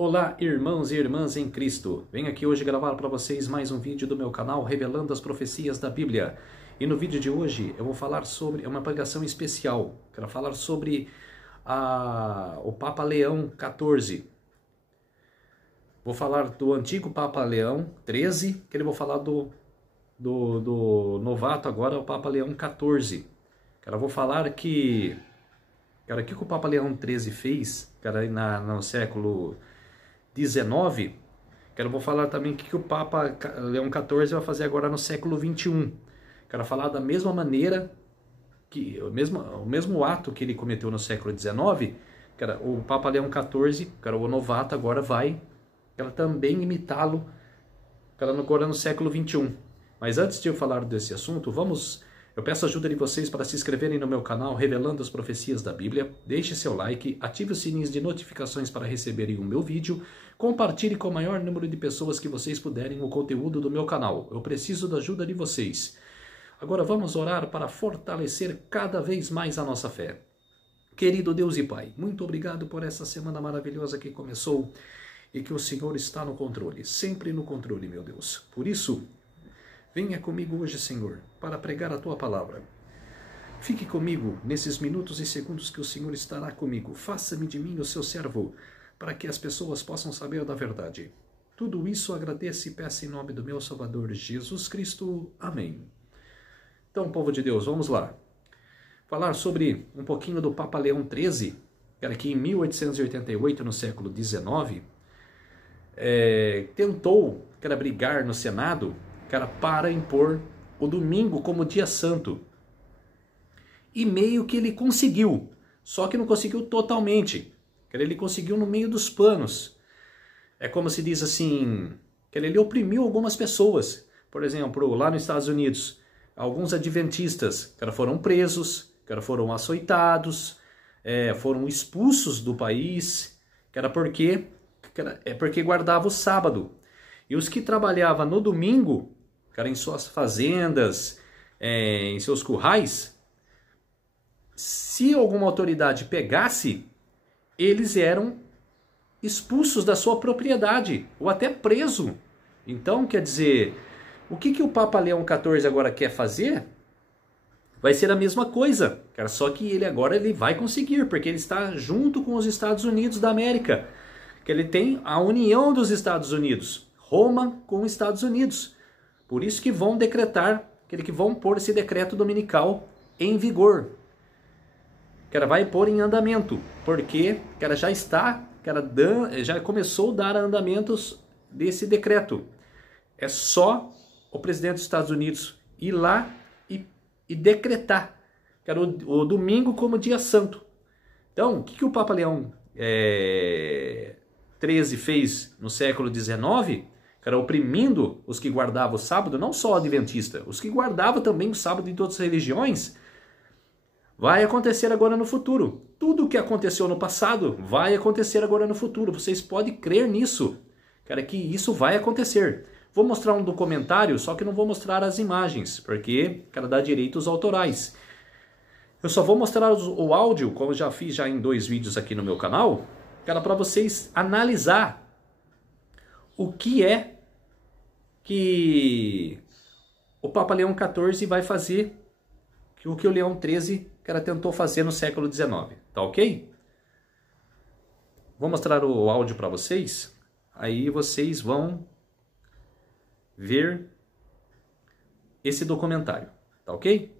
Olá, irmãos e irmãs em Cristo. Venho aqui hoje gravar para vocês mais um vídeo do meu canal revelando as profecias da Bíblia. E no vídeo de hoje eu vou falar sobre uma pregação especial. Quero falar sobre o Papa Leão XIV. Vou falar do antigo Papa Leão XIII, que ele vou falar do novato agora, o Papa Leão XIV. Eu vou falar que... o que o Papa Leão XIII fez, no século XIX, eu vou falar também o que o Papa Leão XIV vai fazer agora no século XXI. Quero falar da mesma maneira, o mesmo ato que ele cometeu no século XIX, o Papa Leão XIV, o novato, agora vai também imitá-lo agora no século XXI. Mas antes de eu falar desse assunto, eu peço a ajuda de vocês para se inscreverem no meu canal Revelando as Profecias da Bíblia. Deixe seu like, ative os sininhos de notificações para receberem o meu vídeo. Compartilhe com o maior número de pessoas que vocês puderem o conteúdo do meu canal. Eu preciso da ajuda de vocês. Agora vamos orar para fortalecer cada vez mais a nossa fé. Querido Deus e Pai, muito obrigado por essa semana maravilhosa que começou e que o Senhor está no controle, sempre no controle, meu Deus. Por isso, venha comigo hoje, Senhor, para pregar a Tua palavra. Fique comigo nesses minutos e segundos que o Senhor estará comigo. Faça-me de mim o seu servo, para que as pessoas possam saber da verdade. Tudo isso agradeço e peço em nome do meu Salvador Jesus Cristo. Amém. Então, povo de Deus, vamos lá. Falar sobre um pouquinho do Papa Leão XIII, que em 1888, no século XIX, tentou brigar no Senado para impor o domingo como dia santo. E meio que ele conseguiu, só que não conseguiu totalmente. Ele conseguiu no meio dos panos. É como se diz assim, que ele oprimiu algumas pessoas. Por exemplo, lá nos Estados Unidos, alguns adventistas foram presos, foram açoitados, foram expulsos do país, porque guardavam o sábado. E os que trabalhavam no domingo, em suas fazendas, em seus currais, se alguma autoridade pegasse, eles eram expulsos da sua propriedade, ou até preso. Então, quer dizer, o que o Papa Leão XIV agora quer fazer? Vai ser a mesma coisa, só que ele vai conseguir, porque ele está junto com os Estados Unidos da América, que ele tem a união dos Estados Unidos, Roma com os Estados Unidos. Por isso que vão decretar, que vão pôr esse decreto dominical em vigor. Vai pôr em andamento, porque já está, já começou a dar andamentos desse decreto. É só o presidente dos Estados Unidos ir lá e decretar o domingo como dia santo. Então, o que o Papa Leão XIII fez no século XIX? Oprimindo os que guardavam o sábado, não só o adventista, os que guardavam também o sábado de todas as religiões, vai acontecer agora no futuro. Tudo o que aconteceu no passado vai acontecer agora no futuro. Vocês podem crer nisso, que isso vai acontecer. Vou mostrar um documentário, só que não vou mostrar as imagens, porque dá direitos autorais. Eu só vou mostrar o áudio, como eu já fiz em 2 vídeos aqui no meu canal, para vocês analisar o que é que o Papa Leão XIV vai fazer, o que o Leão XIII tentou fazer no século XIX. Tá ok? Vou mostrar o áudio para vocês, aí vocês vão ver esse documentário. Tá ok?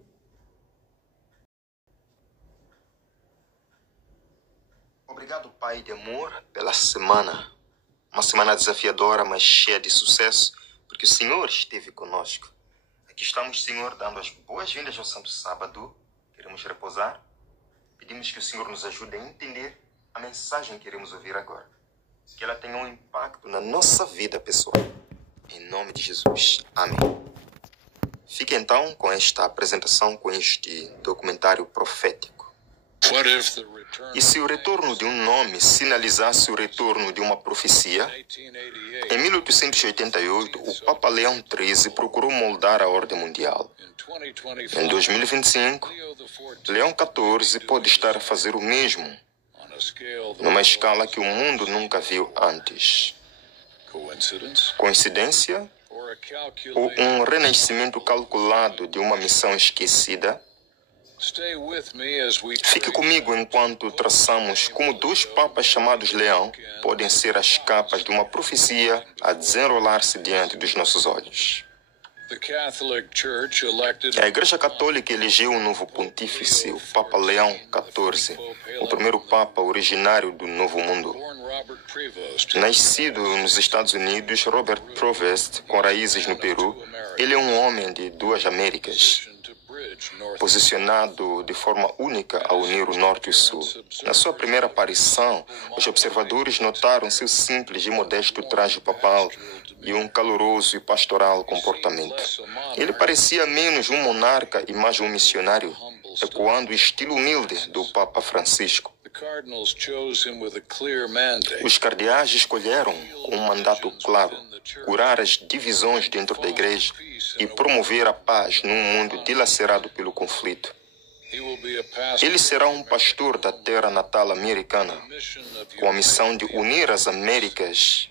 Obrigado, Pai de amor, pela semana. Uma semana desafiadora, mas cheia de sucesso, porque o Senhor esteve conosco. Aqui estamos, Senhor, dando as boas-vindas ao Santo Sábado. Queremos repousar. Pedimos que o Senhor nos ajude a entender a mensagem que iremos ouvir agora. Que ela tenha um impacto na nossa vida pessoal. Em nome de Jesus. Amém. Fique então com esta apresentação, com este documentário profético. E se o retorno de um nome sinalizasse o retorno de uma profecia? Em 1888, o Papa Leão XIII procurou moldar a ordem mundial. Em 2025, Leão XIV pode estar a fazer o mesmo, numa escala que o mundo nunca viu antes. Coincidência? Ou um renascimento calculado de uma missão esquecida? Fique comigo enquanto traçamos como dois papas chamados Leão podem ser as capas de uma profecia a desenrolar-se diante dos nossos olhos. A Igreja Católica elegeu um novo pontífice, o Papa Leão XIV, o primeiro Papa originário do Novo Mundo. Nascido nos Estados Unidos, Robert Prevost, com raízes no Peru, ele é um homem de duas Américas, posicionado de forma única a unir o Norte e o Sul. Na sua primeira aparição, os observadores notaram seu simples e modesto traje papal e um caloroso e pastoral comportamento. Ele parecia menos um monarca e mais um missionário, ecoando o estilo humilde do Papa Francisco. Os cardeais escolheram com um mandato claro curar as divisões dentro da Igreja e promover a paz num mundo dilacerado pelo conflito. Ele será um pastor da terra natal americana, com a missão de unir as Américas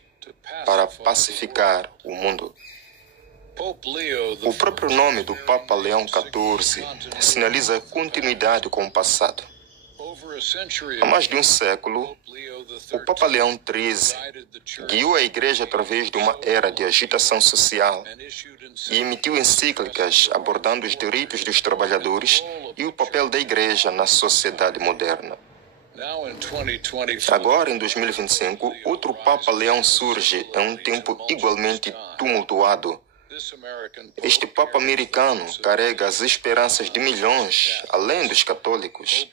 para pacificar o mundo. O próprio nome do Papa Leão XIV sinaliza continuidade com o passado. Há mais de um século, o Papa Leão XIII guiou a Igreja através de uma era de agitação social e emitiu encíclicas abordando os direitos dos trabalhadores e o papel da Igreja na sociedade moderna. Agora, em 2025, outro Papa Leão surge em um tempo igualmente tumultuado. Este Papa americano carrega as esperanças de milhões, além dos católicos,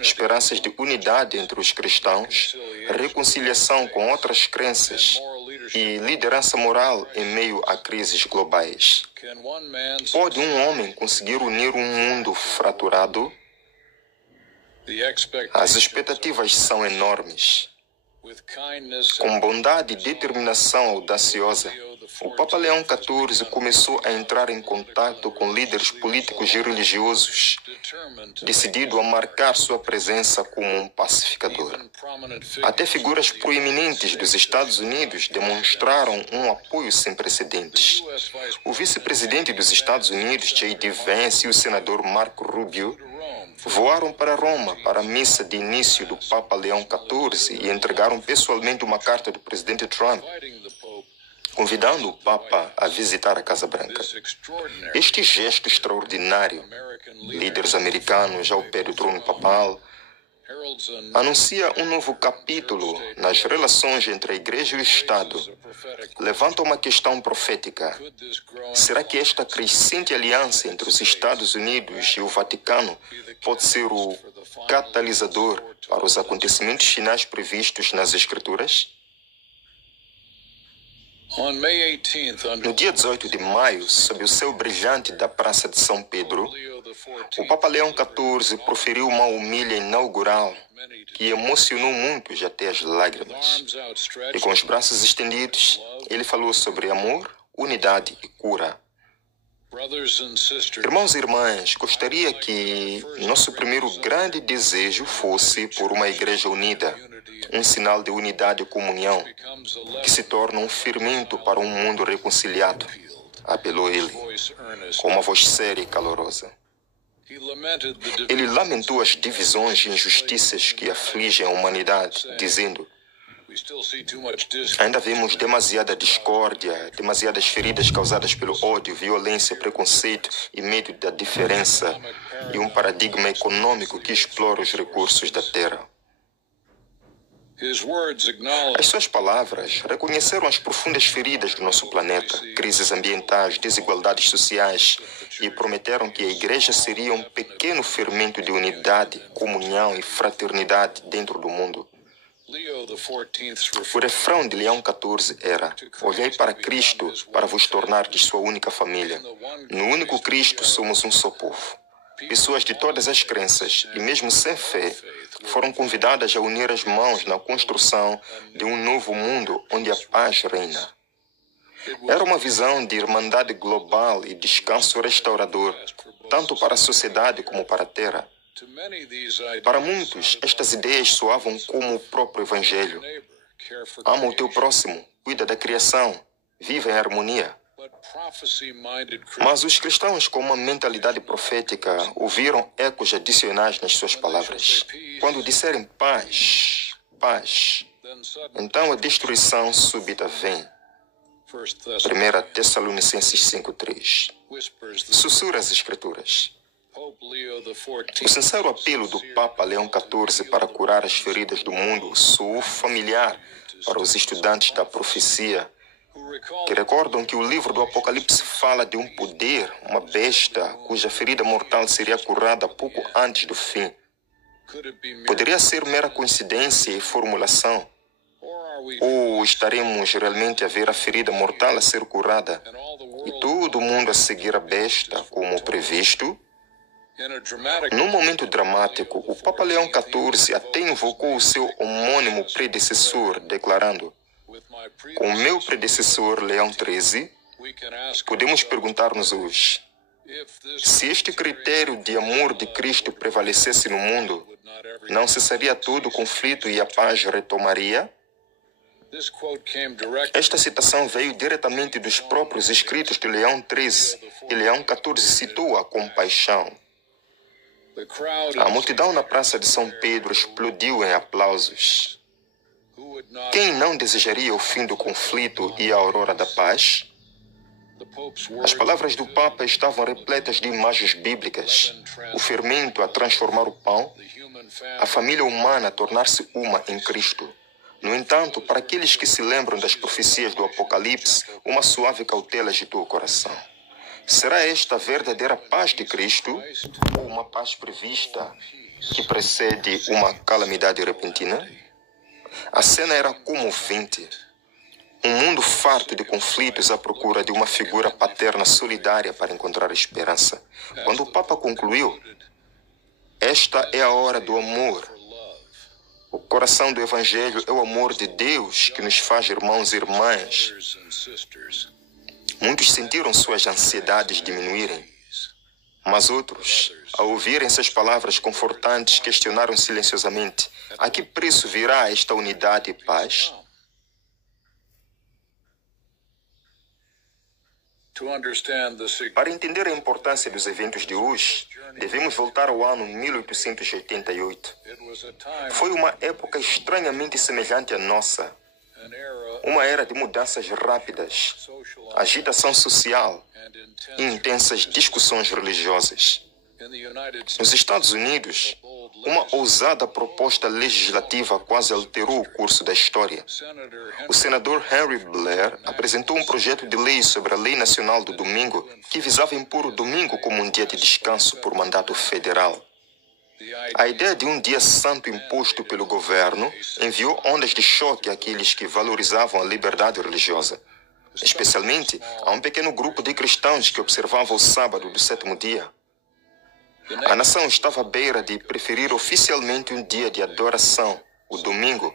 esperanças de unidade entre os cristãos, reconciliação com outras crenças e liderança moral em meio a crises globais. Pode um homem conseguir unir um mundo fraturado? As expectativas são enormes. Com bondade e determinação audaciosa, o Papa Leão XIV começou a entrar em contato com líderes políticos e religiosos, decidido a marcar sua presença como um pacificador. Até figuras proeminentes dos Estados Unidos demonstraram um apoio sem precedentes. O vice-presidente dos Estados Unidos, J.D. Vance, e o senador Marco Rubio voaram para Roma para a missa de início do Papa Leão XIV e entregaram pessoalmente uma carta do presidente Trump, convidando o Papa a visitar a Casa Branca. Este gesto extraordinário, líderes americanos ao pé do trono papal, anuncia um novo capítulo nas relações entre a Igreja e o Estado. Levanta uma questão profética. Será que esta crescente aliança entre os Estados Unidos e o Vaticano pode ser o catalisador para os acontecimentos finais previstos nas Escrituras? No dia 18 de maio, sob o céu brilhante da Praça de São Pedro, o Papa Leão XIV proferiu uma homilia inaugural que emocionou muitos até as lágrimas. E com os braços estendidos, ele falou sobre amor, unidade e cura. Irmãos e irmãs, gostaria que nosso primeiro grande desejo fosse por uma igreja unida, um sinal de unidade e comunhão, que se torna um fermento para um mundo reconciliado, apelou ele, com uma voz séria e calorosa. Ele lamentou as divisões e injustiças que afligem a humanidade, dizendo: ainda vemos demasiada discórdia, demasiadas feridas causadas pelo ódio, violência, preconceito e medo da diferença, e um paradigma econômico que explora os recursos da terra. As suas palavras reconheceram as profundas feridas do nosso planeta, crises ambientais, desigualdades sociais, e prometeram que a Igreja seria um pequeno fermento de unidade, comunhão e fraternidade dentro do mundo. O refrão de Leão XIV era: olhai para Cristo para vos tornar de sua única família. No único Cristo somos um só povo. Pessoas de todas as crenças, e mesmo sem fé, foram convidadas a unir as mãos na construção de um novo mundo onde a paz reina. Era uma visão de irmandade global e descanso restaurador, tanto para a sociedade como para a terra. Para muitos, estas ideias soavam como o próprio Evangelho. Ama o teu próximo, cuida da criação, vive em harmonia. Mas os cristãos com uma mentalidade profética ouviram ecos adicionais nas suas palavras. Quando disserem paz, paz, então a destruição súbita vem. 1 Tessalonicenses 5:3. Sussurra as Escrituras. O sincero apelo do Papa Leão XIV para curar as feridas do mundo soou familiar para os estudantes da profecia, que recordam que o livro do Apocalipse fala de um poder, uma besta, cuja ferida mortal seria curada pouco antes do fim. Poderia ser mera coincidência e formulação? Ou estaremos realmente a ver a ferida mortal a ser curada e todo mundo a seguir a besta como previsto? Num momento dramático, o Papa Leão XIV até invocou o seu homônimo predecessor, declarando: com o meu predecessor, Leão XIII, podemos perguntar-nos hoje, se este critério de amor de Cristo prevalecesse no mundo, não cessaria todo o conflito e a paz retomaria? Esta citação veio diretamente dos próprios escritos de Leão XIII, e Leão XIV citou-a com paixão. A multidão na Praça de São Pedro explodiu em aplausos. Quem não desejaria o fim do conflito e a aurora da paz? As palavras do Papa estavam repletas de imagens bíblicas. O fermento a transformar o pão, a família humana a tornar-se uma em Cristo. No entanto, para aqueles que se lembram das profecias do Apocalipse, uma suave cautela agitou o coração. Será esta a verdadeira paz de Cristo ou uma paz prevista que precede uma calamidade repentina? A cena era comovente. Um mundo farto de conflitos à procura de uma figura paterna solidária para encontrar esperança. Quando o Papa concluiu, esta é a hora do amor. O coração do Evangelho é o amor de Deus que nos faz irmãos e irmãs. Muitos sentiram suas ansiedades diminuírem, mas outros, ao ouvirem essas palavras confortantes, questionaram silenciosamente: a que preço virá esta unidade e paz? Para entender a importância dos eventos de hoje, devemos voltar ao ano 1888. Foi uma época estranhamente semelhante à nossa. Uma era de mudanças rápidas, agitação social e intensas discussões religiosas. Nos Estados Unidos, uma ousada proposta legislativa quase alterou o curso da história. O senador Henry Blair apresentou um projeto de lei sobre a Lei Nacional do Domingo que visava impor o domingo como um dia de descanso por mandato federal. A ideia de um dia santo imposto pelo governo enviou ondas de choque àqueles que valorizavam a liberdade religiosa, especialmente a um pequeno grupo de cristãos que observava o sábado do sétimo dia. A nação estava à beira de preferir oficialmente um dia de adoração, o domingo,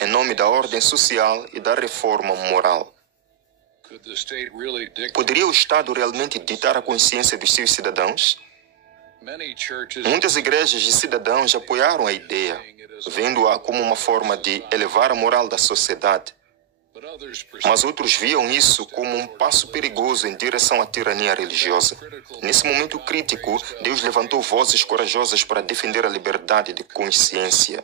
em nome da ordem social e da reforma moral. Poderia o Estado realmente ditar a consciência dos seus cidadãos? Muitas igrejas de cidadãos apoiaram a ideia, vendo-a como uma forma de elevar a moral da sociedade. Mas outros viam isso como um passo perigoso em direção à tirania religiosa. Nesse momento crítico, Deus levantou vozes corajosas para defender a liberdade de consciência.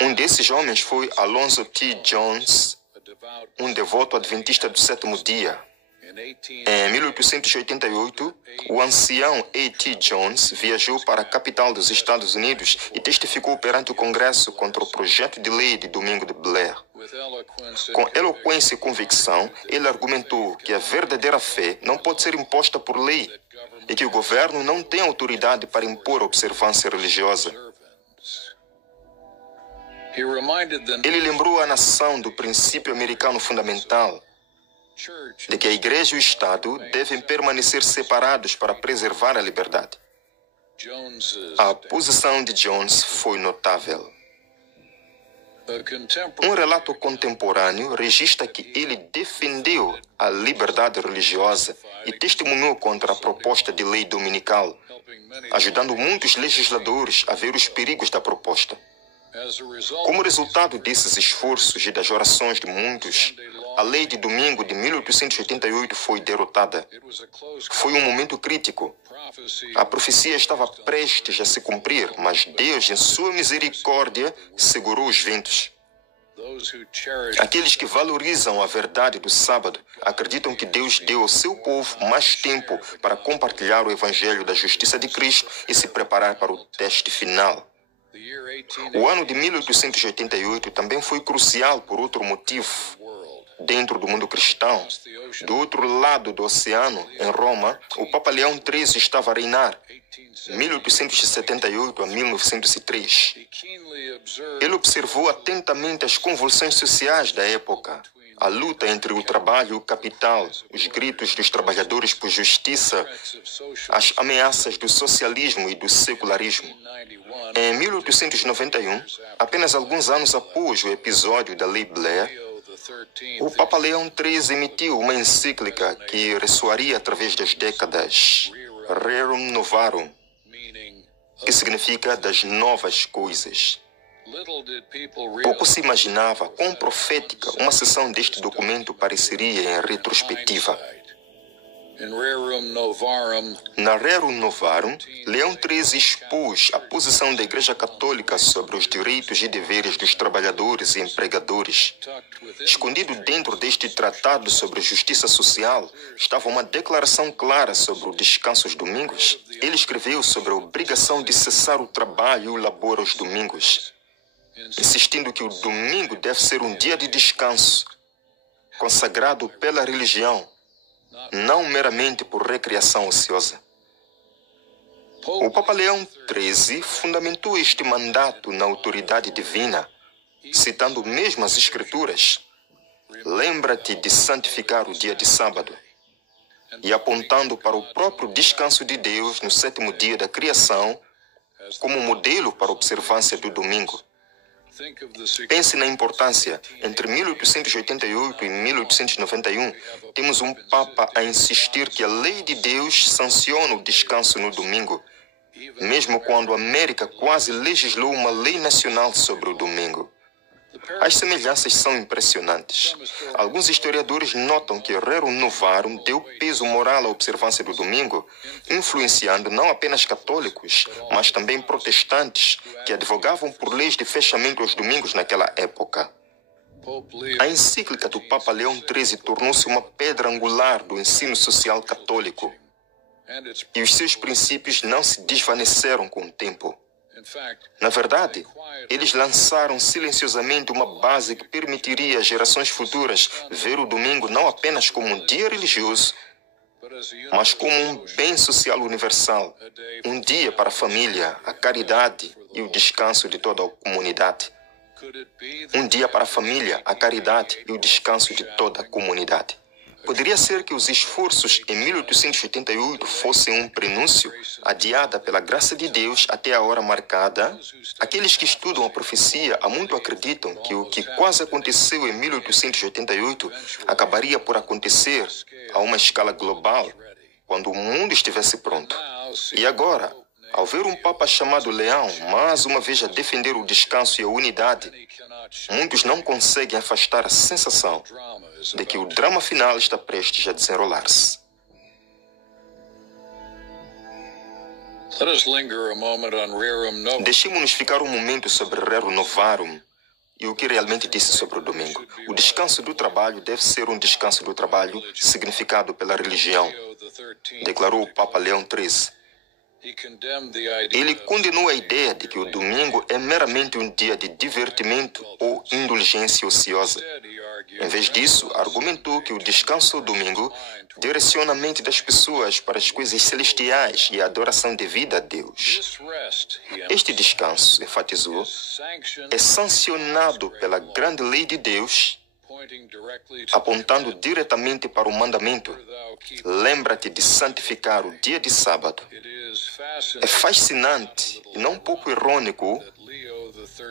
Um desses homens foi Alonzo T. Jones, um devoto adventista do sétimo dia. Em 1888, o ancião A.T. Jones viajou para a capital dos Estados Unidos e testificou perante o Congresso contra o projeto de lei de domingo de Blair. Com eloquência e convicção, ele argumentou que a verdadeira fé não pode ser imposta por lei e que o governo não tem autoridade para impor a observância religiosa. Ele lembrou a nação do princípio americano fundamental, de que a Igreja e o Estado devem permanecer separados para preservar a liberdade. A posição de Jones foi notável. Um relato contemporâneo registra que ele defendeu a liberdade religiosa e testemunhou contra a proposta de lei dominical, ajudando muitos legisladores a ver os perigos da proposta. Como resultado desses esforços e das orações de muitos, a lei de domingo de 1888 foi derrotada. Foi um momento crítico. A profecia estava prestes a se cumprir, mas Deus, em sua misericórdia, segurou os ventos. Aqueles que valorizam a verdade do sábado acreditam que Deus deu ao seu povo mais tempo para compartilhar o evangelho da justiça de Cristo e se preparar para o teste final. O ano de 1888 também foi crucial por outro motivo. Dentro do mundo cristão, do outro lado do oceano, em Roma, o Papa Leão XIII estava a reinar, 1878 a 1903. Ele observou atentamente as convulsões sociais da época, a luta entre o trabalho e o capital, os gritos dos trabalhadores por justiça, as ameaças do socialismo e do secularismo. Em 1891, apenas alguns anos após o episódio da Lei Blair, o Papa Leão XIII emitiu uma encíclica que ressoaria através das décadas, Rerum Novarum, que significa das novas coisas. Pouco se imaginava quão profética uma seção deste documento pareceria em retrospectiva. Na Rerum Novarum, Leão XIII expôs a posição da Igreja Católica sobre os direitos e deveres dos trabalhadores e empregadores. Escondido dentro deste tratado sobre justiça social estava uma declaração clara sobre o descanso aos domingos. Ele escreveu sobre a obrigação de cessar o trabalho e o labor aos domingos, insistindo que o domingo deve ser um dia de descanso, consagrado pela religião, não meramente por recreação ociosa. O Papa Leão XIII fundamentou este mandato na autoridade divina, citando mesmo as Escrituras: lembra-te de santificar o dia de sábado, e apontando para o próprio descanso de Deus no sétimo dia da criação como modelo para a observância do domingo. Pense na importância. Entre 1888 e 1891, temos um Papa a insistir que a lei de Deus sanciona o descanso no domingo, mesmo quando a América quase legislou uma lei nacional sobre o domingo. As semelhanças são impressionantes. Alguns historiadores notam que Rerum Novarum deu peso moral à observância do domingo, influenciando não apenas católicos, mas também protestantes, que advogavam por leis de fechamento aos domingos naquela época. A encíclica do Papa Leão XIII tornou-se uma pedra angular do ensino social católico, e os seus princípios não se desvaneceram com o tempo. Na verdade, eles lançaram silenciosamente uma base que permitiria às gerações futuras ver o domingo não apenas como um dia religioso, mas como um bem social universal, um dia para a família, a caridade e o descanso de toda a comunidade. Um dia para a família, a caridade e o descanso de toda a comunidade. Poderia ser que os esforços em 1888 fossem um prenúncio, adiada pela graça de Deus até a hora marcada. Aqueles que estudam a profecia há muito acreditam que o que quase aconteceu em 1888 acabaria por acontecer a uma escala global quando o mundo estivesse pronto. E agora, ao ver um Papa chamado Leão mais uma vez a defender o descanso e a unidade, muitos não conseguem afastar a sensação de que o drama final está prestes a desenrolar-se. Deixemos-nos ficar um momento sobre Rerum Novarum e o que realmente disse sobre o domingo. O descanso do trabalho deve ser um descanso do trabalho significado pela religião, declarou o Papa Leão XIII. Ele condenou a ideia de que o domingo é meramente um dia de divertimento ou indulgência ociosa. Em vez disso, argumentou que o descanso ao domingo direciona a mente das pessoas para as coisas celestiais e a adoração devida a Deus. Este descanso, enfatizou, é sancionado pela grande lei de Deus, apontando diretamente para o mandamento: lembra-te de santificar o dia de sábado. É fascinante e não pouco irônico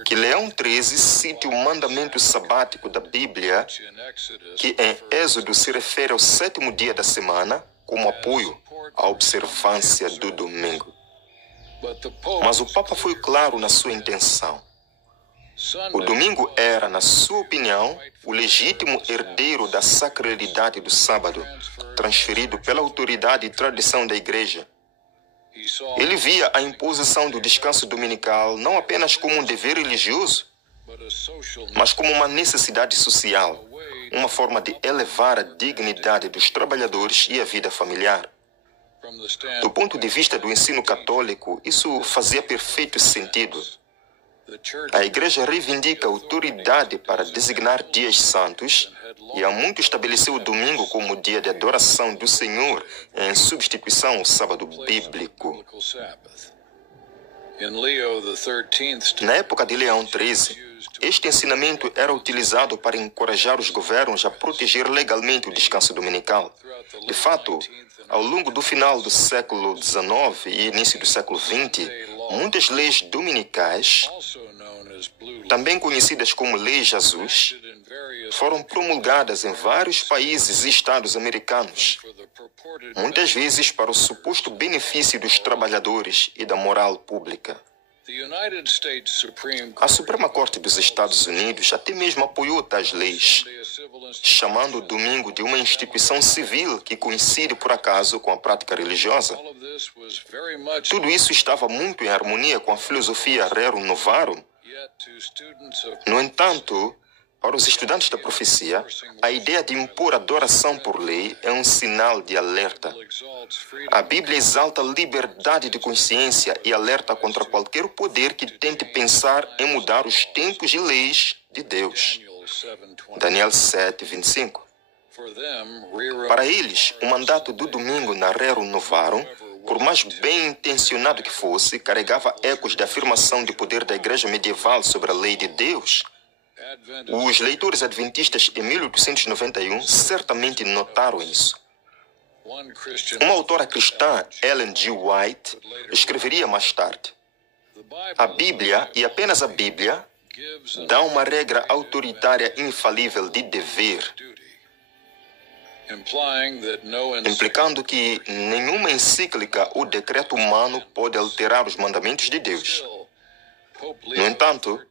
que Leão XIII cite o mandamento sabático da Bíblia, que em Êxodo se refere ao sétimo dia da semana, como apoio à observância do domingo. Mas o Papa foi claro na sua intenção. O domingo era, na sua opinião, o legítimo herdeiro da sacralidade do sábado, transferido pela autoridade e tradição da Igreja. Ele via a imposição do descanso dominical não apenas como um dever religioso, mas como uma necessidade social, uma forma de elevar a dignidade dos trabalhadores e a vida familiar. Do ponto de vista do ensino católico, isso fazia perfeito sentido. A Igreja reivindica autoridade para designar dias santos e há muito estabeleceu o domingo como dia de adoração do Senhor em substituição ao sábado bíblico. Na época de Leão XIII, este ensinamento era utilizado para encorajar os governos a proteger legalmente o descanso dominical. De fato, ao longo do final do século XIX e início do século XX, muitas leis dominicais, também conhecidas como leis azuis, foram promulgadas em vários países e estados americanos, muitas vezes para o suposto benefício dos trabalhadores e da moral pública. A Suprema Corte dos Estados Unidos até mesmo apoiou tais leis, chamando o domingo de uma instituição civil que coincide por acaso com a prática religiosa. Tudo isso estava muito em harmonia com a filosofia Rerum Novarum. No entanto, para os estudantes da profecia, a ideia de impor adoração por lei é um sinal de alerta. A Bíblia exalta a liberdade de consciência e alerta contra qualquer poder que tente pensar em mudar os tempos e leis de Deus. Daniel 7, 25. Para eles, o mandato do domingo na Rerum Novarum, por mais bem intencionado que fosse, carregava ecos de afirmação de poder da Igreja medieval sobre a lei de Deus. Os leitores adventistas em 1891 certamente notaram isso. Uma autora cristã, Ellen G. White, escreveria mais tarde: a Bíblia, e apenas a Bíblia, dá uma regra autoritária infalível de dever, implicando que nenhuma encíclica ou decreto humano pode alterar os mandamentos de Deus. No entanto,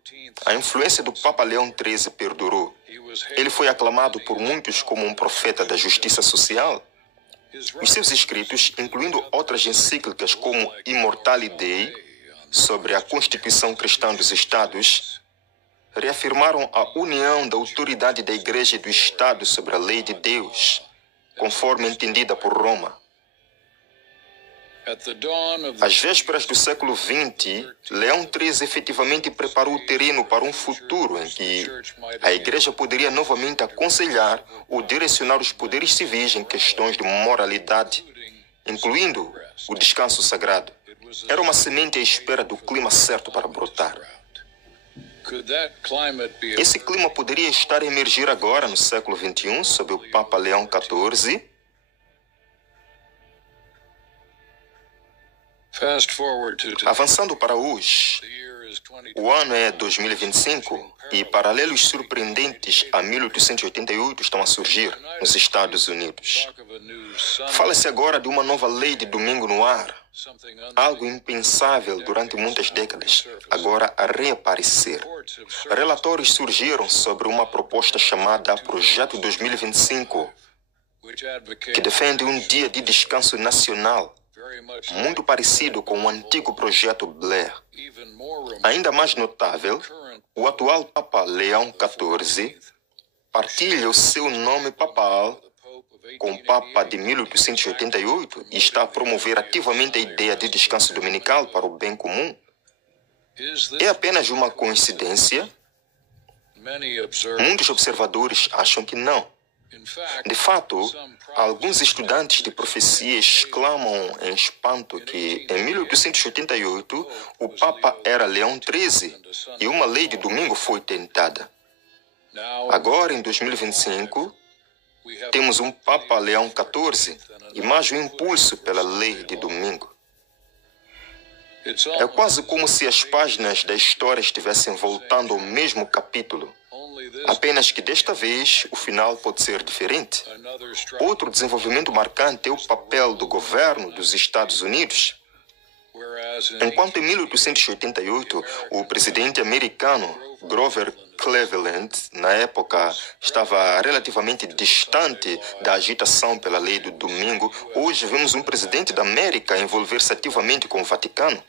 a influência do Papa Leão XIII perdurou. Ele foi aclamado por muitos como um profeta da justiça social. Os seus escritos, incluindo outras encíclicas como Immortali Dei, sobre a Constituição Cristã dos Estados, reafirmaram a união da autoridade da Igreja e do Estado sobre a lei de Deus, conforme entendida por Roma. Às vésperas do século XX, Leão XIII efetivamente preparou o terreno para um futuro em que a Igreja poderia novamente aconselhar ou direcionar os poderes civis em questões de moralidade, incluindo o descanso sagrado. Era uma semente à espera do clima certo para brotar. Esse clima poderia estar a emergir agora no século XXI, sob o Papa Leão XIV. Avançando para hoje, o ano é 2025 e paralelos surpreendentes a 1888 estão a surgir nos Estados Unidos. Fala-se agora de uma nova lei de domingo no ar, algo impensável durante muitas décadas, agora a reaparecer. Relatórios surgiram sobre uma proposta chamada Projeto 2025, que defende um dia de descanso nacional, muito parecido com o antigo projeto Blair. Ainda mais notável, o atual Papa Leão XIV partilha o seu nome papal com o Papa de 1888 e está a promover ativamente a ideia de descanso dominical para o bem comum. É apenas uma coincidência? Muitos observadores acham que não. De fato, alguns estudantes de profecia exclamam em espanto que, em 1888, o Papa era Leão XIII e uma lei de domingo foi tentada. Agora, em 2025, temos um Papa Leão XIV e mais um impulso pela lei de domingo. É quase como se as páginas da história estivessem voltando ao mesmo capítulo. apenas que desta vez o final pode ser diferente. Outro desenvolvimento marcante é o papel do governo dos Estados Unidos. Enquanto em 1888 o presidente americano Grover Cleveland, na época, estava relativamente distante da agitação pela lei do domingo, hoje vemos um presidente da América envolver-se ativamente com o Vaticano.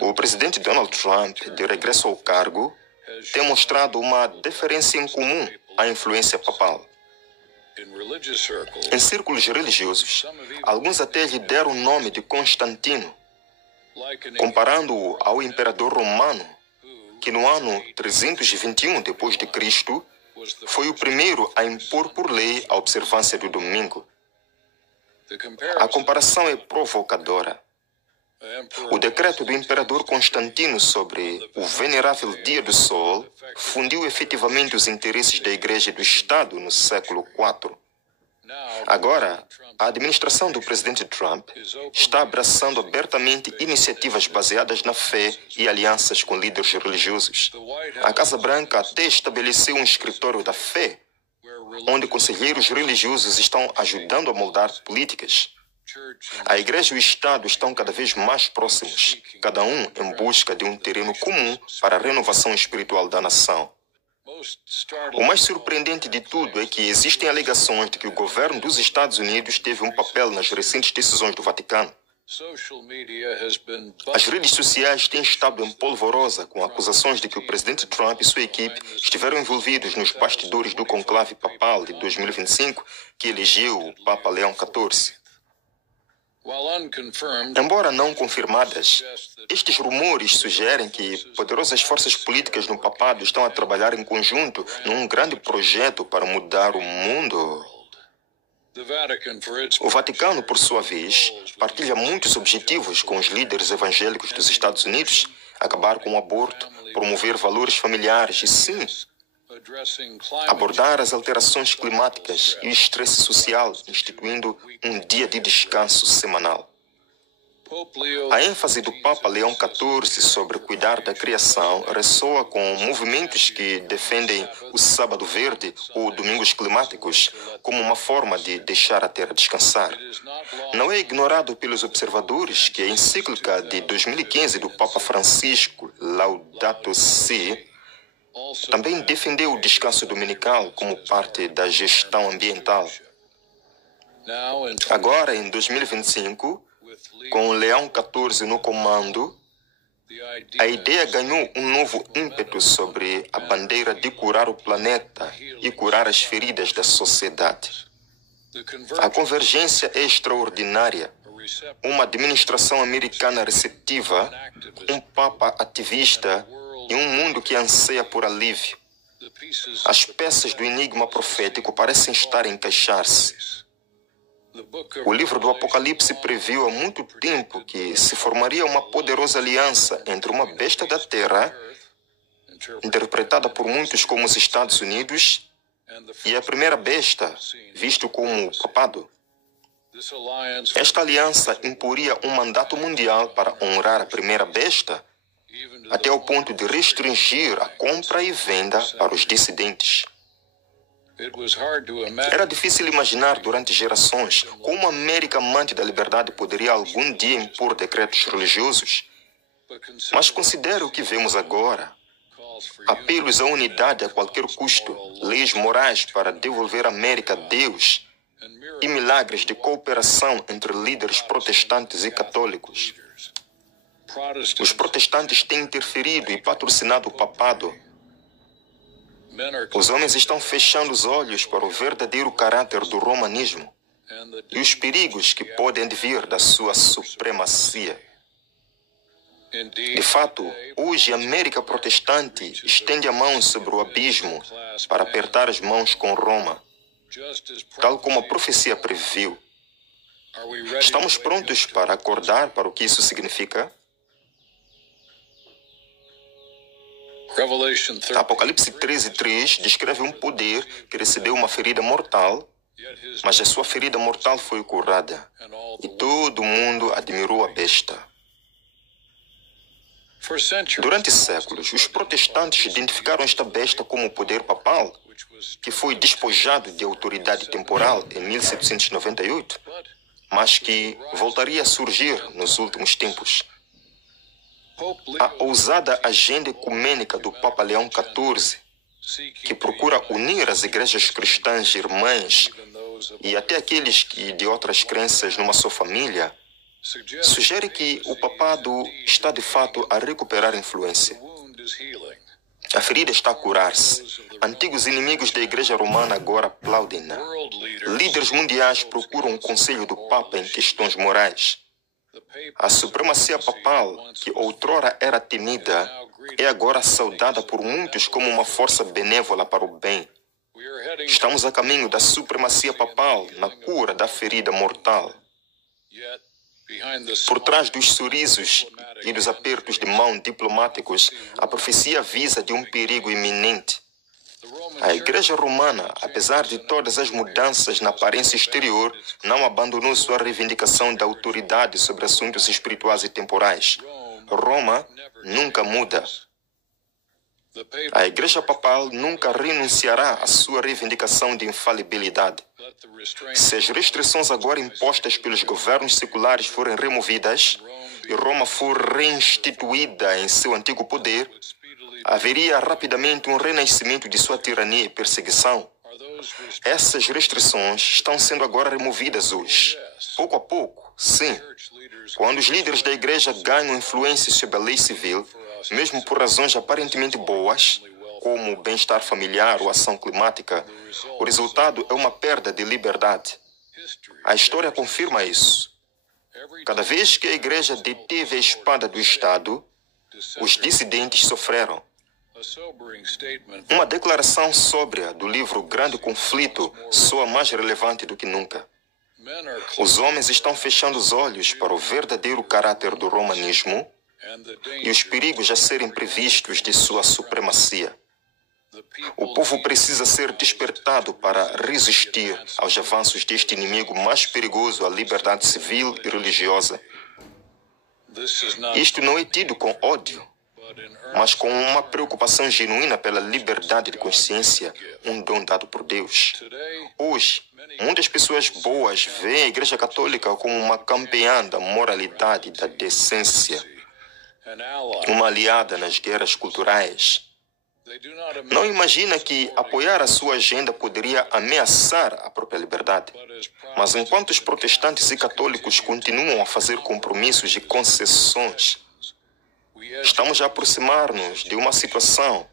O presidente Donald Trump, de regresso ao cargo, tem mostrado uma deferência em comum à influência papal. Em círculos religiosos, alguns até lhe deram o nome de Constantino, comparando-o ao imperador romano, que no ano 321 d.C. foi o primeiro a impor por lei a observância do domingo. A comparação é provocadora. O decreto do imperador Constantino sobre o venerável Dia do Sol fundiu efetivamente os interesses da Igreja e do Estado no século IV. Agora, a administração do presidente Trump está abraçando abertamente iniciativas baseadas na fé e alianças com líderes religiosos. A Casa Branca até estabeleceu um escritório da fé, onde conselheiros religiosos estão ajudando a moldar políticas. A Igreja e o Estado estão cada vez mais próximos, cada um em busca de um terreno comum para a renovação espiritual da nação. O mais surpreendente de tudo é que existem alegações de que o governo dos Estados Unidos teve um papel nas recentes decisões do Vaticano. As redes sociais têm estado em polvorosa com acusações de que o presidente Trump e sua equipe estiveram envolvidos nos bastidores do conclave papal de 2025 que elegeu o Papa Leão XIV. Embora não confirmadas, estes rumores sugerem que poderosas forças políticas no papado estão a trabalhar em conjunto num grande projeto para mudar o mundo. O Vaticano, por sua vez, partilha muitos objetivos com os líderes evangélicos dos Estados Unidos: acabar com o aborto, promover valores familiares e, sim, abordar as alterações climáticas e o estresse social, instituindo um dia de descanso semanal. A ênfase do Papa Leão XIV sobre cuidar da criação ressoa com movimentos que defendem o Sábado Verde ou Domingos Climáticos como uma forma de deixar a Terra descansar. Não é ignorado pelos observadores que a encíclica de 2015 do Papa Francisco, Laudato Si, também defendeu o descanso dominical como parte da gestão ambiental. Agora, em 2025, com o Leão XIV no comando, a ideia ganhou um novo ímpeto sobre a bandeira de curar o planeta e curar as feridas da sociedade. A convergência é extraordinária. Uma administração americana receptiva, um Papa ativista e um mundo que anseia por alívio. As peças do enigma profético parecem estar a encaixar-se. O livro do Apocalipse previu há muito tempo que se formaria uma poderosa aliança entre uma besta da terra, interpretada por muitos como os Estados Unidos, e a primeira besta, visto como o papado. Esta aliança imporia um mandato mundial para honrar a primeira besta, até ao ponto de restringir a compra e venda para os dissidentes. Era difícil imaginar durante gerações como a América amante da liberdade poderia algum dia impor decretos religiosos, mas considere o que vemos agora. Apelos à unidade a qualquer custo, leis morais para devolver a América a Deus e milagres de cooperação entre líderes protestantes e católicos. Os protestantes têm interferido e patrocinado o papado. Os homens estão fechando os olhos para o verdadeiro caráter do romanismo e os perigos que podem vir da sua supremacia. De fato, hoje a América protestante estende a mão sobre o abismo para apertar as mãos com Roma, tal como a profecia previu. Estamos prontos para acordar para o que isso significa? Apocalipse 13:3 descreve um poder que recebeu uma ferida mortal, mas a sua ferida mortal foi curada, e todo mundo admirou a besta. Durante séculos, os protestantes identificaram esta besta como o poder papal, que foi despojado de autoridade temporal em 1798, mas que voltaria a surgir nos últimos tempos. A ousada agenda ecumênica do Papa Leão XIV, que procura unir as igrejas cristãs irmãs e até aqueles que de outras crenças numa só família, sugere que o papado está de fato a recuperar influência. A ferida está a curar-se. Antigos inimigos da Igreja Romana agora aplaudem-na. Líderes mundiais procuram o conselho do Papa em questões morais. A supremacia papal, que outrora era temida, é agora saudada por muitos como uma força benévola para o bem. Estamos a caminho da supremacia papal na cura da ferida mortal. Por trás dos sorrisos e dos apertos de mão diplomáticos, a profecia avisa de um perigo iminente. A Igreja Romana, apesar de todas as mudanças na aparência exterior, não abandonou sua reivindicação da autoridade sobre assuntos espirituais e temporais. Roma nunca muda. A Igreja Papal nunca renunciará à sua reivindicação de infalibilidade. Se as restrições agora impostas pelos governos seculares forem removidas e Roma for reinstituída em seu antigo poder, haveria rapidamente um renascimento de sua tirania e perseguição. Essas restrições estão sendo agora removidas hoje, pouco a pouco, sim. Quando os líderes da Igreja ganham influência sobre a lei civil, mesmo por razões aparentemente boas, como o bem-estar familiar ou ação climática, o resultado é uma perda de liberdade. A história confirma isso. Cada vez que a Igreja deteve a espada do Estado, os dissidentes sofreram. Uma declaração sóbria do livro Grande Conflito soa mais relevante do que nunca. Os homens estão fechando os olhos para o verdadeiro caráter do romanismo e os perigos a serem previstos de sua supremacia. O povo precisa ser despertado para resistir aos avanços deste inimigo mais perigoso à liberdade civil e religiosa. Isto não é tido com ódio, mas com uma preocupação genuína pela liberdade de consciência, um dom dado por Deus. Hoje, muitas pessoas boas veem a Igreja Católica como uma campeã da moralidade e da decência, uma aliada nas guerras culturais. Não imagina que apoiar a sua agenda poderia ameaçar a própria liberdade. Mas enquanto os protestantes e católicos continuam a fazer compromissos e concessões, estamos a aproximar-nos de uma situação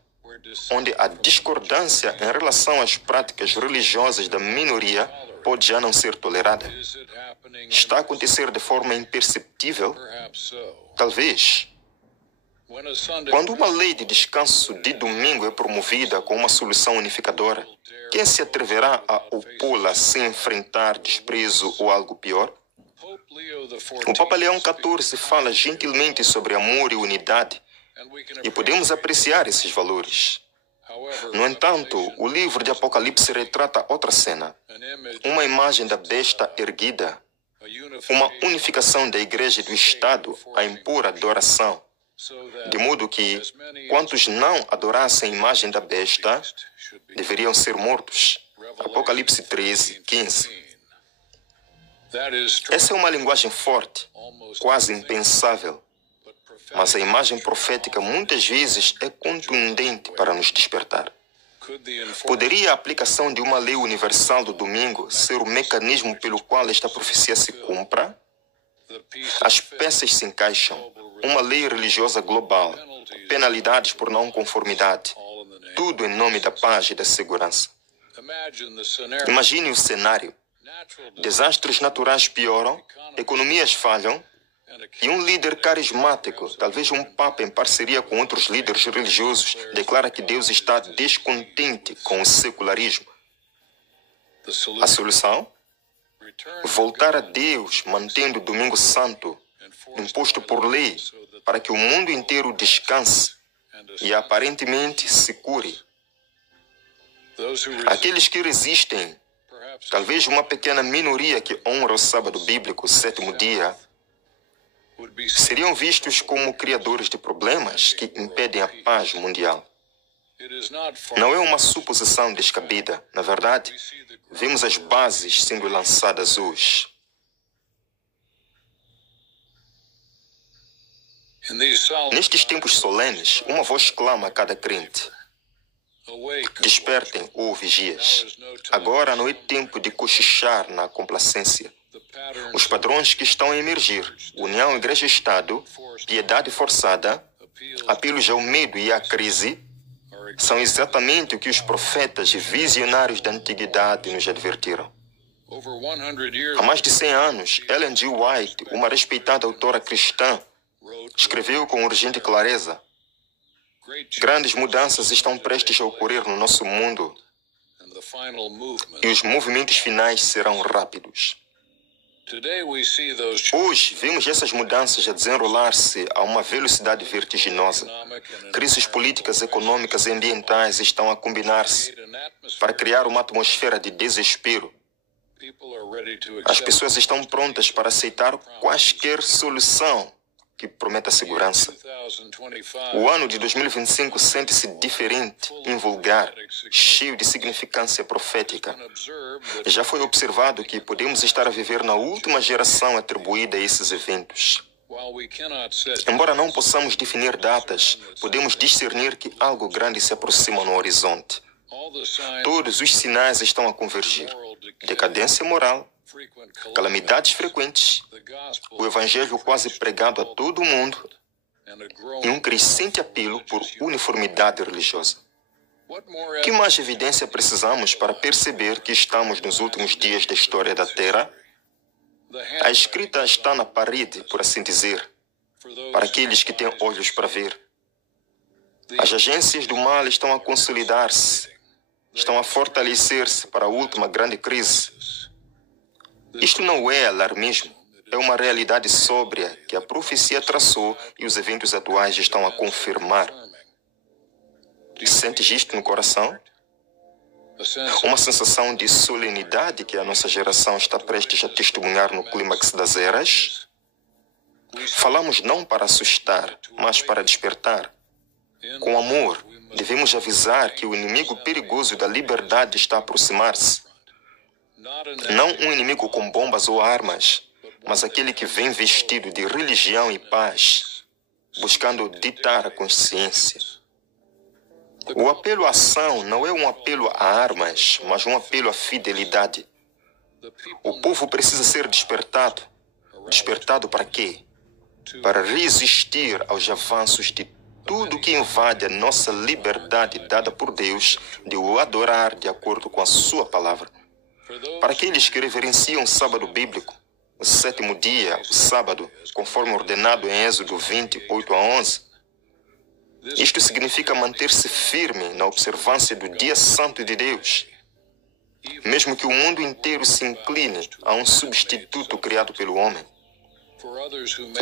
onde a discordância em relação às práticas religiosas da minoria pode já não ser tolerada. Está a acontecer de forma imperceptível? Talvez. Quando uma lei de descanso de domingo é promovida com uma solução unificadora, quem se atreverá a opô-la sem enfrentar desprezo ou algo pior? O Papa Leão XIV fala gentilmente sobre amor e unidade, e podemos apreciar esses valores. No entanto, o livro de Apocalipse retrata outra cena, uma imagem da besta erguida, uma unificação da igreja e do Estado a impor adoração, de modo que quantos não adorassem a imagem da besta deveriam ser mortos. Apocalipse 13, 15. Essa é uma linguagem forte, quase impensável, mas a imagem profética muitas vezes é contundente para nos despertar. Poderia a aplicação de uma lei universal do domingo ser o mecanismo pelo qual esta profecia se cumpra? As peças se encaixam. Uma lei religiosa global, penalidades por não conformidade, tudo em nome da paz e da segurança. Imagine o cenário. Desastres naturais pioram, economias falham, e um líder carismático, talvez um papa em parceria com outros líderes religiosos, declara que Deus está descontente com o secularismo. A solução? Voltar a Deus, mantendo o domingo santo, imposto por lei, para que o mundo inteiro descanse e aparentemente se cure. Aqueles que resistem, talvez uma pequena minoria que honra o sábado bíblico, o sétimo dia, seriam vistos como criadores de problemas que impedem a paz mundial. Não é uma suposição descabida. Na verdade, vemos as bases sendo lançadas hoje. Nestes tempos solenes, uma voz clama a cada crente: despertem, ó vigias. Agora não é tempo de cochichar na complacência. Os padrões que estão a emergir, união igreja-estado, piedade forçada, apelos ao medo e à crise, são exatamente o que os profetas e visionários da antiguidade nos advertiram. Há mais de 100 anos, Ellen G. White, uma respeitada autora cristã, escreveu com urgente clareza: grandes mudanças estão prestes a ocorrer no nosso mundo e os movimentos finais serão rápidos. Hoje, vemos essas mudanças a desenrolar-se a uma velocidade vertiginosa. Crises políticas, econômicas e ambientais estão a combinar-se para criar uma atmosfera de desespero. As pessoas estão prontas para aceitar quaisquer solução que prometa segurança. O ano de 2025 sente-se diferente, invulgar, cheio de significância profética. Já foi observado que podemos estar a viver na última geração atribuída a esses eventos. Embora não possamos definir datas, podemos discernir que algo grande se aproxima no horizonte. Todos os sinais estão a convergir: decadência moral, calamidades frequentes, o evangelho quase pregado a todo o mundo e um crescente apelo por uniformidade religiosa. Que mais evidência precisamos para perceber que estamos nos últimos dias da história da Terra? A escrita está na parede, por assim dizer, para aqueles que têm olhos para ver. As agências do mal estão a consolidar-se, estão a fortalecer-se para a última grande crise. Isto não é alarmismo, é uma realidade sóbria que a profecia traçou e os eventos atuais estão a confirmar. Sentes isto no coração? Uma sensação de solenidade que a nossa geração está prestes a testemunhar no clímax das eras? Falamos não para assustar, mas para despertar. Com amor, devemos avisar que o inimigo perigoso da liberdade está a aproximar-se. Não um inimigo com bombas ou armas, mas aquele que vem vestido de religião e paz, buscando ditar a consciência. O apelo à ação não é um apelo a armas, mas um apelo à fidelidade. O povo precisa ser despertado. Despertado para quê? Para resistir aos avanços de tudo que invade a nossa liberdade dada por Deus de o adorar de acordo com a sua palavra. Para aqueles que reverenciam o sábado bíblico, o sétimo dia, o sábado, conforme ordenado em Êxodo 28 a 11, isto significa manter-se firme na observância do dia santo de Deus. Mesmo que o mundo inteiro se incline a um substituto criado pelo homem.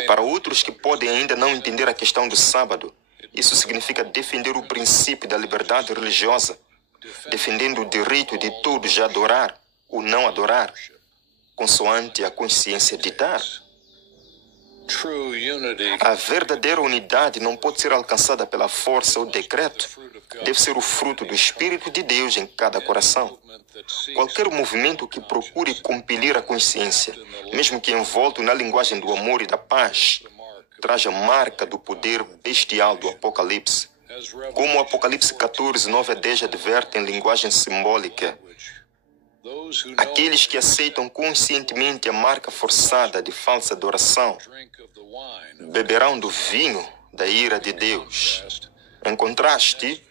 Para outros que podem ainda não entender a questão do sábado, isso significa defender o princípio da liberdade religiosa, defendendo o direito de todos a adorar ou não adorar, consoante a consciência de dar. A verdadeira unidade não pode ser alcançada pela força ou decreto, deve ser o fruto do Espírito de Deus em cada coração. Qualquer movimento que procure compelir a consciência, mesmo que envolto na linguagem do amor e da paz, traz a marca do poder bestial do Apocalipse. Como o Apocalipse 14, 9 a 10 adverte em linguagem simbólica, aqueles que aceitam conscientemente a marca forçada de falsa adoração beberão do vinho da ira de Deus. Em contraste,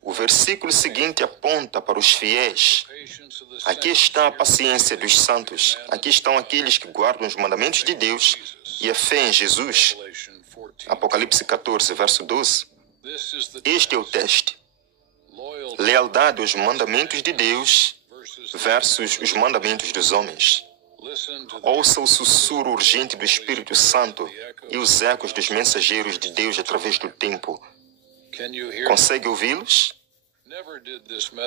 o versículo seguinte aponta para os fiéis. Aqui está a paciência dos santos. Aqui estão aqueles que guardam os mandamentos de Deus e a fé em Jesus. Apocalipse 14, verso 12. Este é o teste. Lealdade aos mandamentos de Deus versus os mandamentos dos homens. Ouça o sussurro urgente do Espírito Santo e os ecos dos mensageiros de Deus através do tempo. Consegue ouvi-los?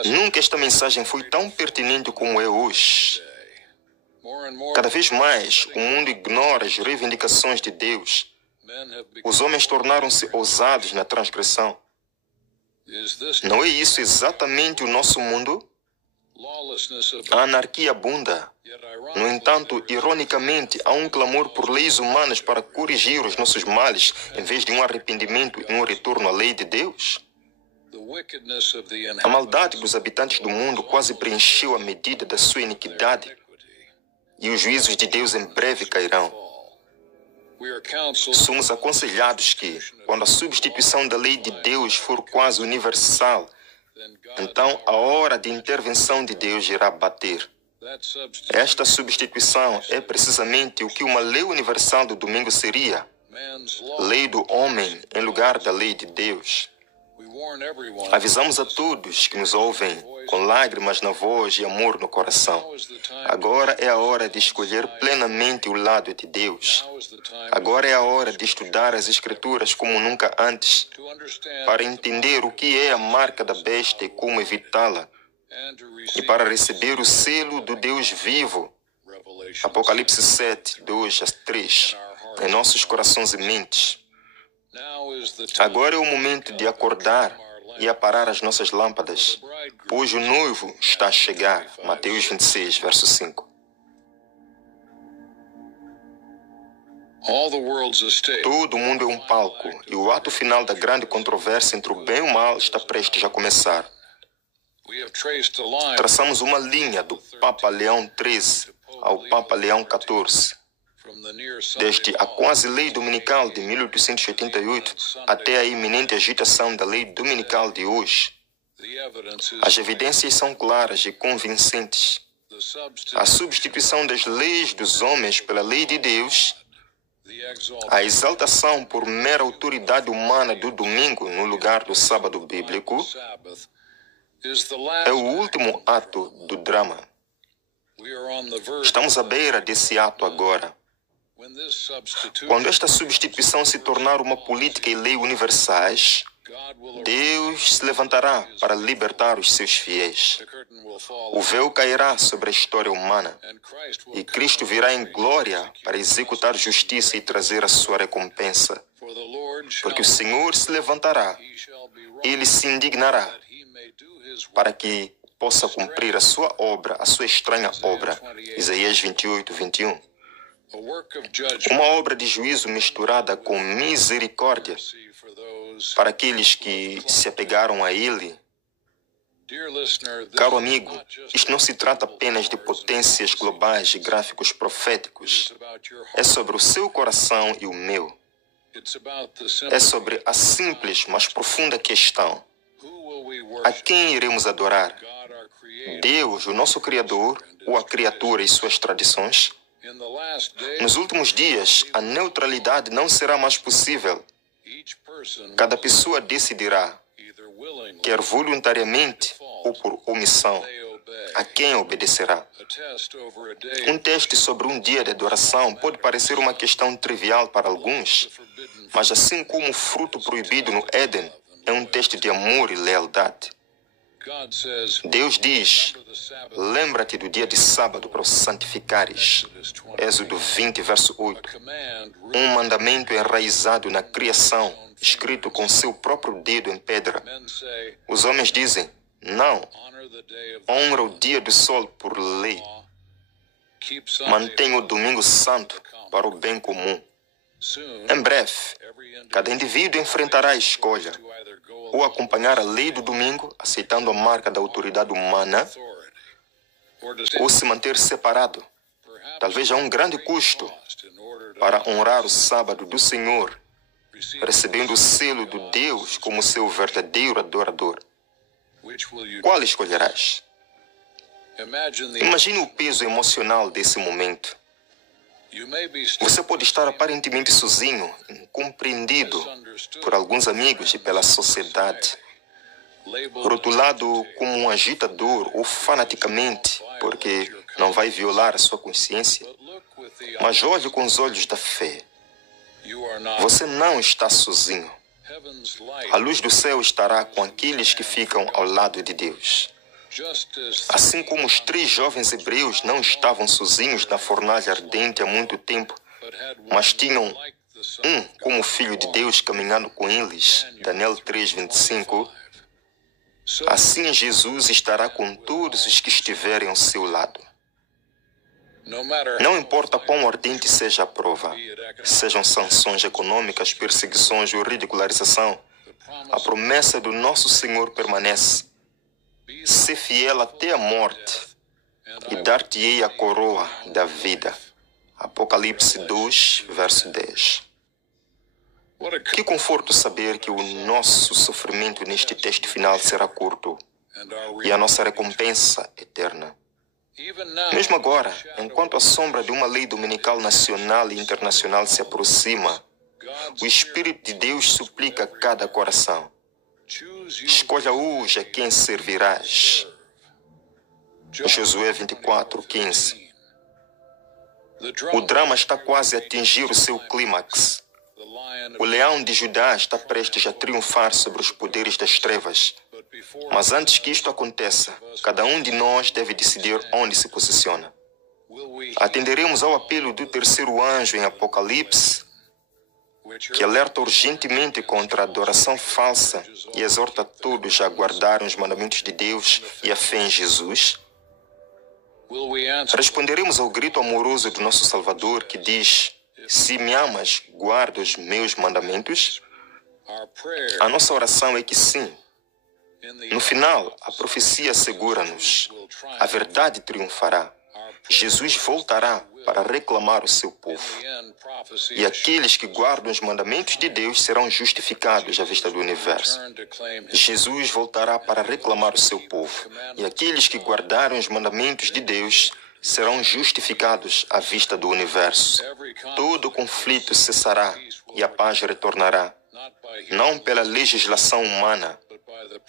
Nunca esta mensagem foi tão pertinente como é hoje. Cada vez mais, o mundo ignora as reivindicações de Deus. Os homens tornaram-se ousados na transgressão. Não é isso exatamente o nosso mundo? A anarquia abunda. No entanto, ironicamente, há um clamor por leis humanas para corrigir os nossos males, em vez de um arrependimento e um retorno à lei de Deus. A maldade dos habitantes do mundo quase preencheu a medida da sua iniquidade, e os juízos de Deus em breve cairão. Somos aconselhados que, quando a substituição da lei de Deus for quase universal, então a hora de intervenção de Deus irá bater. Esta substituição é precisamente o que uma lei universal do domingo seria: lei do homem em lugar da lei de Deus. Avisamos a todos que nos ouvem, com lágrimas na voz e amor no coração. Agora é a hora de escolher plenamente o lado de Deus. Agora é a hora de estudar as Escrituras como nunca antes, para entender o que é a marca da besta e como evitá-la, e para receber o selo do Deus vivo. Apocalipse 7, 2 a 3, em nossos corações e mentes. Agora é o momento de acordar e aparar as nossas lâmpadas, pois o noivo está a chegar. Mateus 26, verso 5. Todo o mundo é um palco, e o ato final da grande controvérsia entre o bem e o mal está prestes a começar. Traçamos uma linha do Papa Leão XIII ao Papa Leão XIV. Desde a quase lei dominical de 1888 até a iminente agitação da lei dominical de hoje, as evidências são claras e convincentes. A substituição das leis dos homens pela lei de Deus, a exaltação por mera autoridade humana do domingo no lugar do sábado bíblico, é o último ato do drama. Estamos à beira desse ato agora. Quando esta substituição se tornar uma política e lei universais, Deus se levantará para libertar os seus fiéis. O véu cairá sobre a história humana e Cristo virá em glória para executar justiça e trazer a sua recompensa. Porque o Senhor se levantará, Ele se indignará para que possa cumprir a sua obra, a sua estranha obra. Isaías 28, 21. Uma obra de juízo misturada com misericórdia para aqueles que se apegaram a Ele. Caro amigo, isto não se trata apenas de potências globais e gráficos proféticos. É sobre o seu coração e o meu. É sobre a simples, mas profunda questão: a quem iremos adorar? Deus, o nosso Criador, ou a criatura e suas tradições? Nos últimos dias, a neutralidade não será mais possível. Cada pessoa decidirá, quer voluntariamente ou por omissão, a quem obedecerá. Um teste sobre um dia de adoração pode parecer uma questão trivial para alguns, mas assim como o fruto proibido no Éden é um teste de amor e lealdade. Deus diz: lembra-te do dia de sábado para o santificares. Êxodo 20, verso 8. Um mandamento enraizado na criação, escrito com seu próprio dedo em pedra. Os homens dizem: não, honra o dia do sol por lei. Mantenha o domingo santo para o bem comum. Em breve, cada indivíduo enfrentará a escolha: ou acompanhar a lei do domingo, aceitando a marca da autoridade humana, ou se manter separado, talvez a um grande custo, para honrar o sábado do Senhor, recebendo o selo do Deus como seu verdadeiro adorador. Qual escolherás? Imagine o peso emocional desse momento. Você pode estar aparentemente sozinho, incompreendido por alguns amigos e pela sociedade, rotulado como um agitador ou fanaticamente porque não vai violar a sua consciência. Mas olhe com os olhos da fé. Você não está sozinho. A luz do céu estará com aqueles que ficam ao lado de Deus. Assim como os 3 jovens hebreus não estavam sozinhos na fornalha ardente há muito tempo, mas tinham um como filho de Deus caminhando com eles, Daniel 3:25, assim Jesus estará com todos os que estiverem ao seu lado. Não importa quão ardente seja a prova, sejam sanções econômicas, perseguições ou ridicularização, a promessa do nosso Senhor permanece: ser fiel até a morte e dar-te-ei a coroa da vida. Apocalipse 2, verso 10. Que conforto saber que o nosso sofrimento neste teste final será curto e a nossa recompensa eterna. Mesmo agora, enquanto a sombra de uma lei dominical nacional e internacional se aproxima, o Espírito de Deus suplica a cada coração: escolha hoje a quem servirás. Josué 24:15. O drama está quase a atingir o seu clímax. O leão de Judá está prestes a triunfar sobre os poderes das trevas. Mas antes que isto aconteça, cada um de nós deve decidir onde se posiciona. Atenderemos ao apelo do terceiro anjo em Apocalipse, que alerta urgentemente contra a adoração falsa e exorta todos a guardarem os mandamentos de Deus e a fé em Jesus? Responderemos ao grito amoroso do nosso Salvador que diz: se me amas, guarda os meus mandamentos? A nossa oração é que sim. No final, a profecia assegura-nos: a verdade triunfará. Jesus voltará para reclamar o seu povo. E aqueles que guardam os mandamentos de Deus serão justificados à vista do universo. Jesus voltará para reclamar o seu povo. E aqueles que guardarem os mandamentos de Deus serão justificados à vista do universo. Todo conflito cessará e a paz retornará, não pela legislação humana,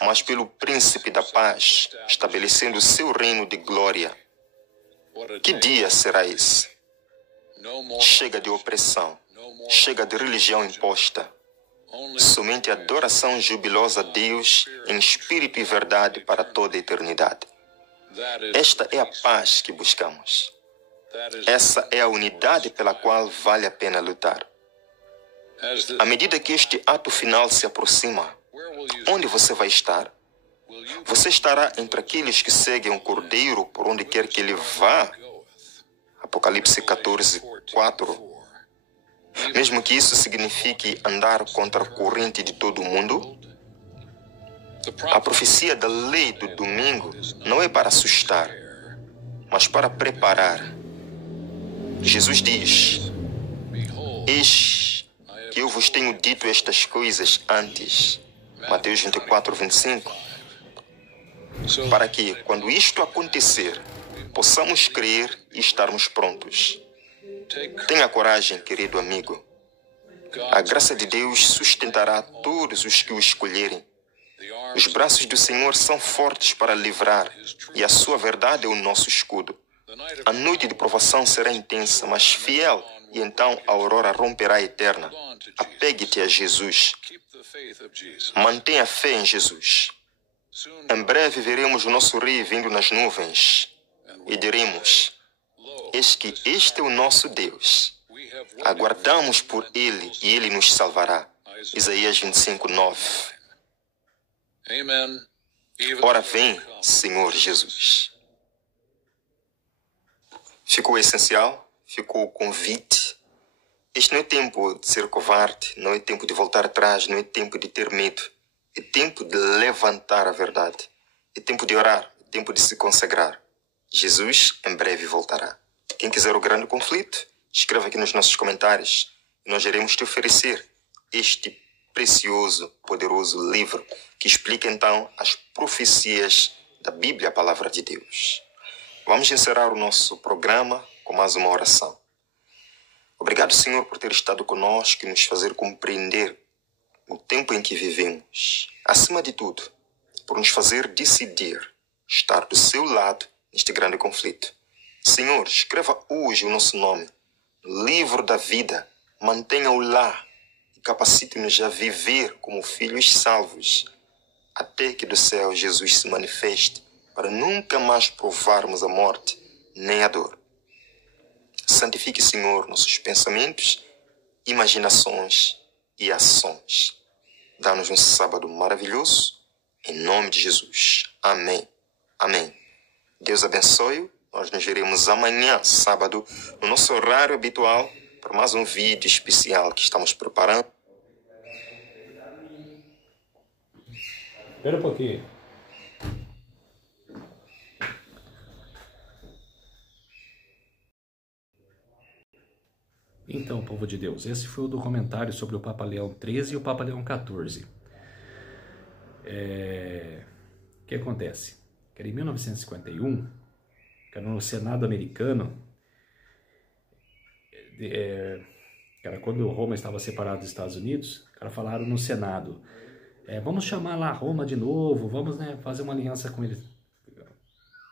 mas pelo príncipe da paz, estabelecendo o seu reino de glória. Que dia será esse? Chega de opressão, chega de religião imposta. Somente adoração jubilosa a Deus em espírito e verdade para toda a eternidade. Esta é a paz que buscamos. Essa é a unidade pela qual vale a pena lutar. À medida que este ato final se aproxima, onde você vai estar? Você estará entre aqueles que seguem o Cordeiro por onde quer que ele vá? Apocalipse 14:4. Mesmo que isso signifique andar contra a corrente de todo o mundo? A profecia da lei do domingo não é para assustar, mas para preparar. Jesus diz: eis que eu vos tenho dito estas coisas antes. Mateus 24:25. Para que, quando isto acontecer, possamos crer e estarmos prontos. Tenha coragem, querido amigo. A graça de Deus sustentará todos os que o escolherem. Os braços do Senhor são fortes para livrar, e a sua verdade é o nosso escudo. A noite de provação será intensa, mas fiel, e então a aurora romperá eterna. Apegue-te a Jesus. Mantenha a fé em Jesus. Em breve veremos o nosso Rei vindo nas nuvens e diremos: eis que este é o nosso Deus. Aguardamos por Ele e Ele nos salvará. Isaías 25:9. Ora vem, Senhor Jesus. Ficou essencial? Ficou o convite? Este não é tempo de ser covarde, não é tempo de voltar atrás, não é tempo de ter medo. É tempo de levantar a verdade. É tempo de orar, é tempo de se consagrar. Jesus em breve voltará. Quem quiser o grande conflito, escreva aqui nos nossos comentários. Nós iremos te oferecer este precioso, poderoso livro que explica então as profecias da Bíblia, a palavra de Deus. Vamos encerrar o nosso programa com mais uma oração. Obrigado, Senhor, por ter estado conosco e nos fazer compreender o tempo em que vivemos. Acima de tudo, por nos fazer decidir estar do seu lado neste grande conflito. Senhor, escreva hoje o nosso nome no livro da vida. Mantenha-o lá e capacite-nos a viver como filhos salvos até que do céu Jesus se manifeste para nunca mais provarmos a morte nem a dor. Santifique, Senhor, nossos pensamentos, imaginações e ações. Dá-nos um sábado maravilhoso, em nome de Jesus. Amém. Amém. Deus abençoe. Nós nos veremos amanhã, sábado, no nosso horário habitual, para mais um vídeo especial que estamos preparando. Espera um pouquinho. Então, povo de Deus, esse foi o documentário sobre o Papa Leão XIII e o Papa Leão XIV. O que acontece? Que era em 1951, que era no Senado americano, que era quando Roma estava separada dos Estados Unidos, cara, falaram no Senado, vamos chamar lá Roma de novo, vamos, né, fazer uma aliança com eles.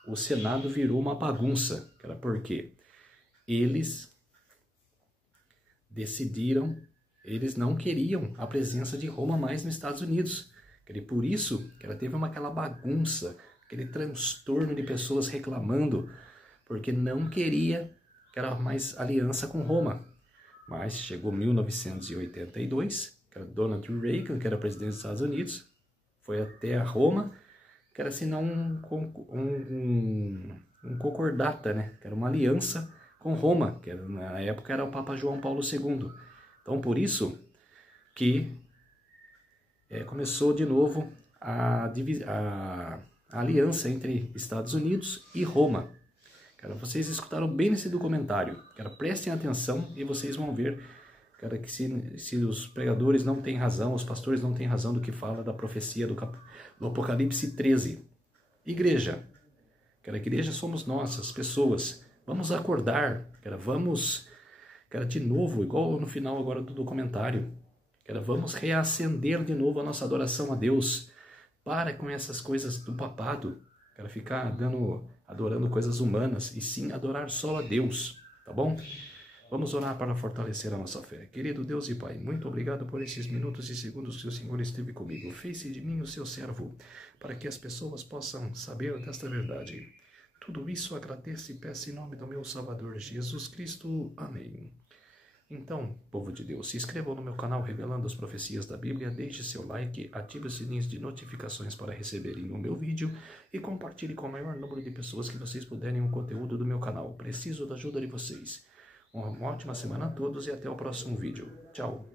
O Senado virou uma bagunça, que era porque eles decidiram, eles não queriam a presença de Roma mais nos Estados Unidos. E por isso que ela teve aquela bagunça, aquele transtorno de pessoas reclamando, porque não queria que era mais aliança com Roma. Mas chegou 1982, que era Donald Reagan, que era presidente dos Estados Unidos, foi até a Roma, que era assinar um concordata, né? Que era uma aliança com Roma, que era, na época era o Papa João Paulo II. Então, por isso que começou de novo a aliança entre Estados Unidos e Roma. Cara, vocês escutaram bem nesse documentário. Cara, prestem atenção e vocês vão ver, cara, que se os pregadores não têm razão, os pastores não têm razão do que fala da profecia do Apocalipse 13. Igreja. Cara, a igreja somos nós, as pessoas. Vamos acordar, cara, vamos, cara, de novo, igual no final agora do documentário, cara, vamos reacender de novo a nossa adoração a Deus. Para com essas coisas do papado, cara, ficar adorando coisas humanas, e sim adorar só a Deus, tá bom? Vamos orar para fortalecer a nossa fé. Querido Deus e Pai, muito obrigado por esses minutos e segundos que o Senhor esteve comigo. Fez-se de mim o seu servo, para que as pessoas possam saber desta verdade. Tudo isso agradeço e peço em nome do meu Salvador Jesus Cristo. Amém. Então, povo de Deus, se inscrevam no meu canal Revelando as Profecias da Bíblia, deixe seu like, ative os sininhos de notificações para receberem o meu vídeo e compartilhe com o maior número de pessoas que vocês puderem o conteúdo do meu canal. Preciso da ajuda de vocês. Uma ótima semana a todos e até o próximo vídeo. Tchau!